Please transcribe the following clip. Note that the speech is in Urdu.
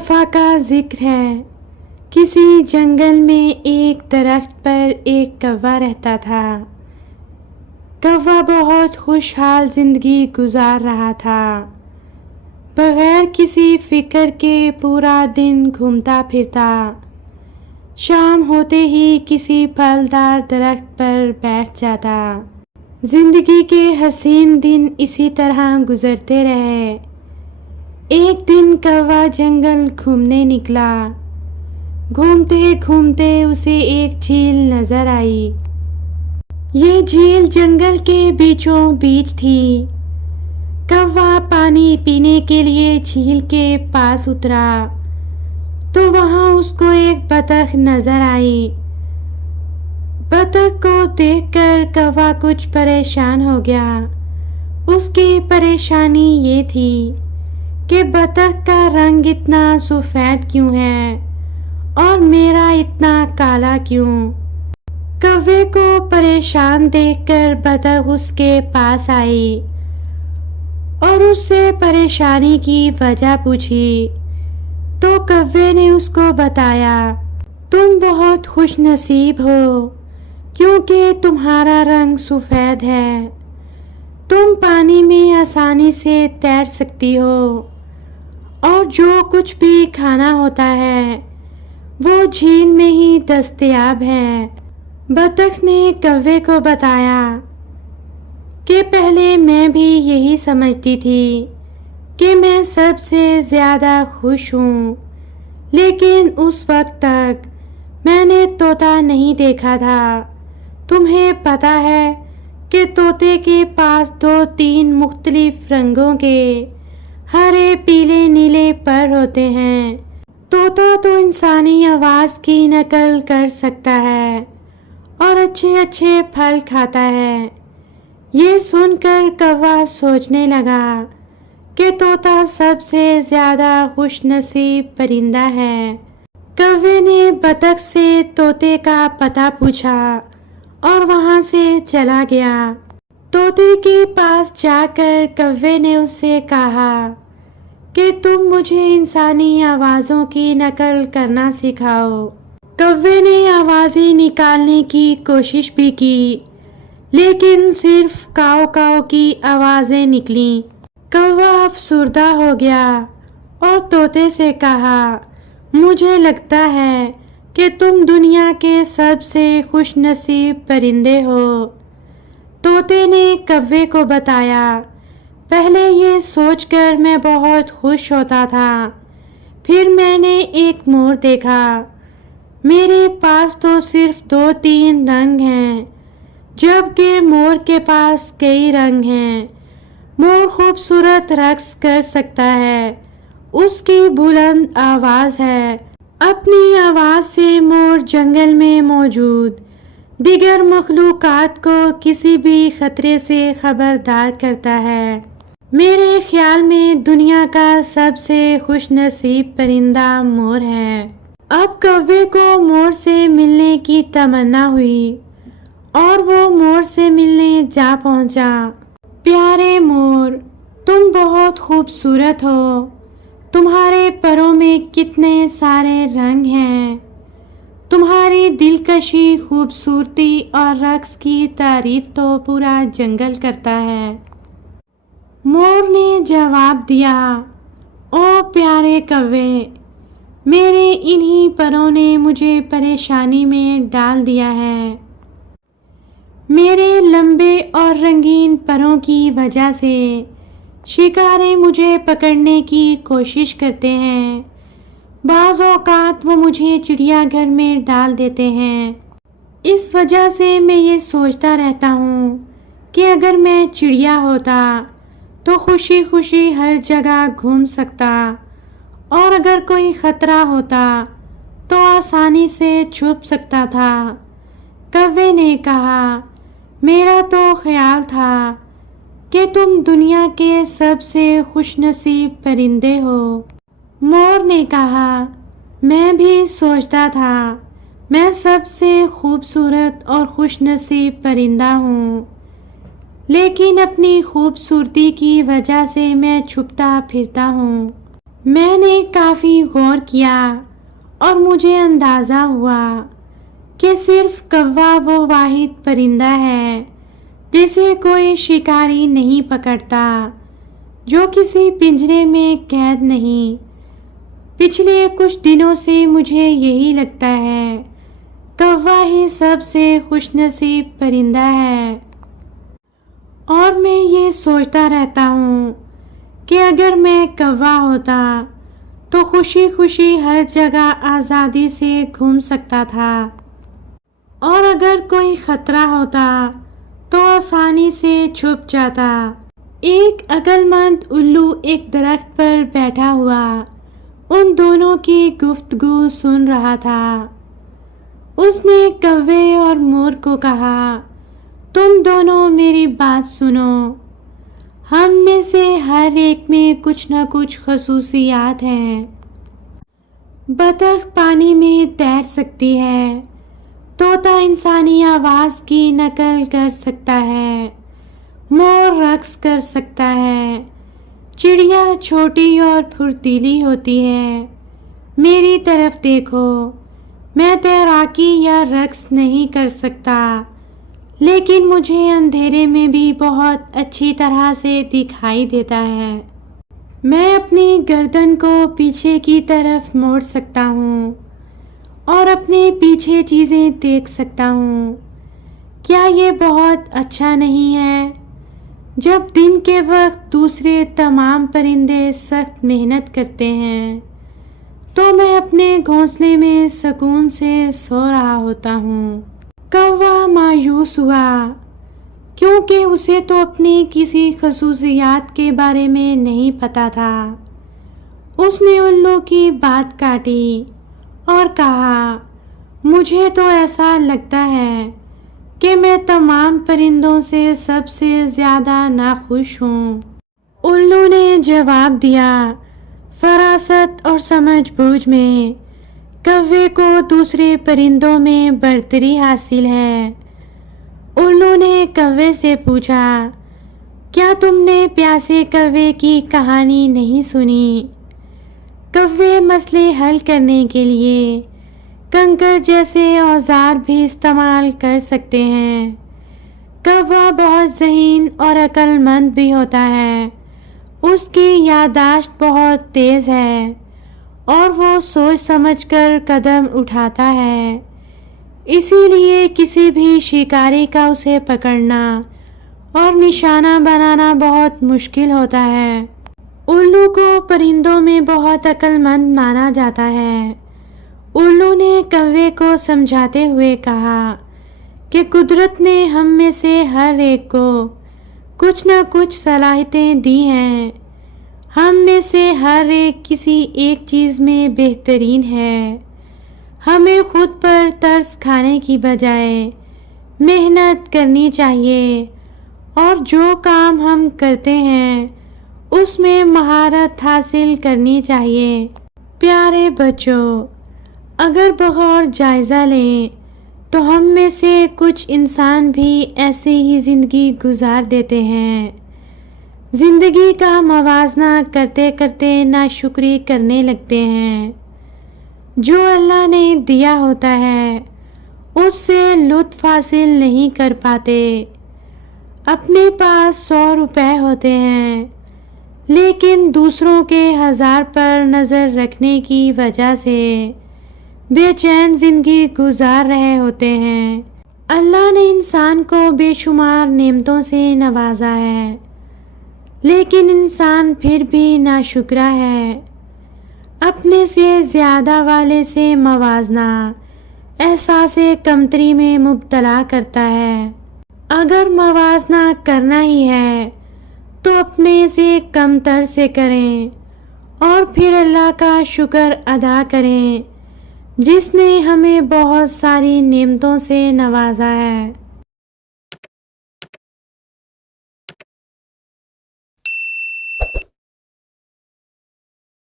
دفعہ کا ذکر ہے، کسی جنگل میں ایک درخت پر ایک کوا رہتا تھا۔ کوا بہت خوشحال زندگی گزار رہا تھا، بغیر کسی فکر کے پورا دن گھومتا پھرتا، شام ہوتے ہی کسی پھلدار درخت پر بیٹھ جاتا۔ زندگی کے حسین دن اسی طرح گزرتے رہے۔ ایک دن کوا جنگل گھومنے نکلا۔ گھومتے گھومتے اسے ایک جھیل نظر آئی۔ یہ جھیل جنگل کے بیچوں بیچ تھی۔ کوا پانی پینے کے لیے جھیل کے پاس اترا تو وہاں اس کو ایک بطخ نظر آئی۔ بطخ کو دیکھ کر کوا کچھ پریشان ہو گیا۔ اس کی پریشانی یہ تھی کہ بطخ کا رنگ اتنا سفید کیوں ہے اور میرا اتنا کالا کیوں؟ کوے کو پریشان دیکھ کر بطخ اس کے پاس آئی اور اس سے پریشانی کی وجہ پوچھی تو کوے نے اس کو بتایا، تم بہت خوش نصیب ہو کیونکہ تمہارا رنگ سفید ہے۔ تم پانی میں آسانی سے تیر سکتی ہو اور جو کچھ بھی کھانا ہوتا ہے وہ جھیل میں ہی دستیاب ہے۔ بطخ نے کوے کو بتایا کہ پہلے میں بھی یہی سمجھتی تھی کہ میں سب سے زیادہ خوش ہوں، لیکن اس وقت تک میں نے طوطا نہیں دیکھا تھا۔ تمہیں پتہ ہے کہ طوطے کے پاس 2-3 مختلف رنگوں کے ہرے، پیلے، نیلے پر ہوتے ہیں۔ طوطا تو انسانی آواز کی نقل کر سکتا ہے اور اچھے اچھے پھل کھاتا ہے۔ یہ سن کر کوا سوچنے لگا کہ طوطا سب سے زیادہ خوش نصیب پرندہ ہے۔ کوے نے بطخ سے طوطے کا پتہ پوچھا اور وہاں سے چلا گیا۔ طوطے کے پاس جا کر کوے نے اس سے کہا کہ تم مجھے انسانی آوازوں کی نقل کرنا سکھاؤ۔ کوے نے آوازیں نکالنے کی کوشش بھی کی، لیکن صرف کاؤ کاؤ کی آوازیں نکلیں۔ کوا افسردہ ہو گیا اور طوطے سے کہا، مجھے لگتا ہے کہ تم دنیا کے سب سے خوش نصیب پرندے ہو۔ طوطے نے کوے کو بتایا، پہلے یہ سوچ کر میں بہت خوش ہوتا تھا، پھر میں نے ایک مور دیکھا۔ میرے پاس تو صرف 2-3 رنگ ہیں، جبکہ مور کے پاس کئی رنگ ہیں۔ مور خوبصورت رقص کر سکتا ہے، اس کی بلند آواز ہے۔ اپنی آواز سے مور جنگل میں موجود دیگر مخلوقات کو کسی بھی خطرے سے خبردار کرتا ہے۔ میرے خیال میں دنیا کا سب سے خوش نصیب پرندہ مور ہے۔ اب کوے کو مور سے ملنے کی تمنا ہوئی اور وہ مور سے ملنے جا پہنچا۔ پیارے مور، تم بہت خوبصورت ہو۔ تمہارے پروں میں کتنے سارے رنگ ہیں۔ تمہاری دلکشی، خوبصورتی اور رقص کی تعریف تو پورا جنگل کرتا ہے۔ مور نے جواب دیا، او پیارے کوے، میرے انہی پروں نے مجھے پریشانی میں ڈال دیا ہے۔ میرے لمبے اور رنگین پروں کی وجہ سے شکاری مجھے پکڑنے کی کوشش کرتے ہیں۔ بعض اوقات وہ مجھے چڑیا گھر میں ڈال دیتے ہیں۔ اس وجہ سے میں یہ سوچتا رہتا ہوں کہ اگر میں چڑیا ہوتا تو خوشی خوشی ہر جگہ گھوم سکتا، اور اگر کوئی خطرہ ہوتا تو آسانی سے چھپ سکتا تھا۔ کوے نے کہا، میرا تو خیال تھا کہ تم دنیا کے سب سے خوش نصیب پرندے ہو۔ مور نے کہا، میں بھی سوچتا تھا میں سب سے خوبصورت اور خوش نصیب پرندہ ہوں، لیکن اپنی خوبصورتی کی وجہ سے میں چھپتا پھرتا ہوں۔ میں نے کافی غور کیا اور مجھے اندازہ ہوا کہ صرف کوا وہ واحد پرندہ ہے جسے کوئی شکاری نہیں پکڑتا، جو کسی پنجرے میں قید نہیں۔ پچھلے کچھ دنوں سے مجھے یہی لگتا ہے، کوا ہی سب سے خوش نصیب پرندہ ہے۔ اور میں یہ سوچتا رہتا ہوں کہ اگر میں کوا ہوتا تو خوشی خوشی ہر جگہ آزادی سے گھوم سکتا تھا، اور اگر کوئی خطرہ ہوتا تو آسانی سے چھپ جاتا۔ ایک عقل مند الو ایک درخت پر بیٹھا ہوا ان دونوں کی گفتگو سن رہا تھا۔ اس نے کوے اور مور کو کہا، تم دونوں میری بات سنو، ہم میں سے ہر ایک میں کچھ نہ کچھ خصوصیات ہیں۔ بطخ پانی میں تیر سکتی ہے، طوطا انسانی آواز کی نقل کر سکتا ہے، مور رقص کر سکتا ہے، چڑیا چھوٹی اور پھرتیلی ہوتی ہے۔ میری طرف دیکھو، میں تیراکی یا رقص نہیں کر سکتا، لیکن مجھے اندھیرے میں بھی بہت اچھی طرح سے دکھائی دیتا ہے۔ میں اپنی گردن کو پیچھے کی طرف موڑ سکتا ہوں اور اپنے پیچھے چیزیں دیکھ سکتا ہوں۔ کیا یہ بہت اچھا نہیں ہے؟ جب دن کے وقت دوسرے تمام پرندے سخت محنت کرتے ہیں تو میں اپنے گھونسلے میں سکون سے سو رہا ہوتا ہوں۔ کوا مایوس ہوا کیونکہ اسے تو اپنی کسی خصوصیات کے بارے میں نہیں پتا تھا۔ اس نے الو کی بات کاٹی اور کہا، مجھے تو ایسا لگتا ہے کہ میں تمام پرندوں سے سب سے زیادہ ناخوش ہوں۔ الو نے جواب دیا، فراست اور سمجھ بوجھ میں کوے کو دوسرے پرندوں میں برتری حاصل ہے۔ الو نے کوے سے پوچھا، کیا تم نے پیاسے کوے کی کہانی نہیں سنی؟ کوے مسئلے حل کرنے کے لیے کنکر جیسے اوزار بھی استعمال کر سکتے ہیں۔ کوا بہت ذہین اور عقل مند بھی ہوتا ہے، اس کی یادداشت بہت تیز ہے اور وہ سوچ سمجھ کر قدم اٹھاتا ہے، اسی لیے کسی بھی شکاری کا اسے پکڑنا اور نشانہ بنانا بہت مشکل ہوتا ہے۔ الو کو پرندوں میں بہت عقل مند مانا جاتا ہے۔ الو نے کوے کو سمجھاتے ہوئے کہا کہ قدرت نے ہم میں سے ہر ایک کو کچھ نہ کچھ صلاحیتیں دی ہیں، ہم میں سے ہر ایک کسی ایک چیز میں بہترین ہے۔ ہمیں خود پر ترس کھانے کی بجائے محنت کرنی چاہیے اور جو کام ہم کرتے ہیں اس میں مہارت حاصل کرنی چاہیے۔ پیارے بچوں، اگر بغور جائزہ لیں تو ہم میں سے کچھ انسان بھی ایسے ہی زندگی گزار دیتے ہیں، زندگی کا موازنہ کرتے کرتے ناشکری کرنے لگتے ہیں۔ جو اللہ نے دیا ہوتا ہے اس سے لطف حاصل نہیں کر پاتے۔ اپنے پاس 100 روپے ہوتے ہیں لیکن دوسروں کے 1000 پر نظر رکھنے کی وجہ سے بے چین زندگی گزار رہے ہوتے ہیں۔ اللہ نے انسان کو بے شمار نعمتوں سے نوازا ہے، لیکن انسان پھر بھی ناشکرا ہے۔ اپنے سے زیادہ والے سے موازنہ احساس کمتری میں مبتلا کرتا ہے۔ اگر موازنہ کرنا ہی ہے تو اپنے سے کمتر سے کریں اور پھر اللہ کا شکر ادا کریں جس نے ہمیں بہت ساری نعمتوں سے نوازا ہے۔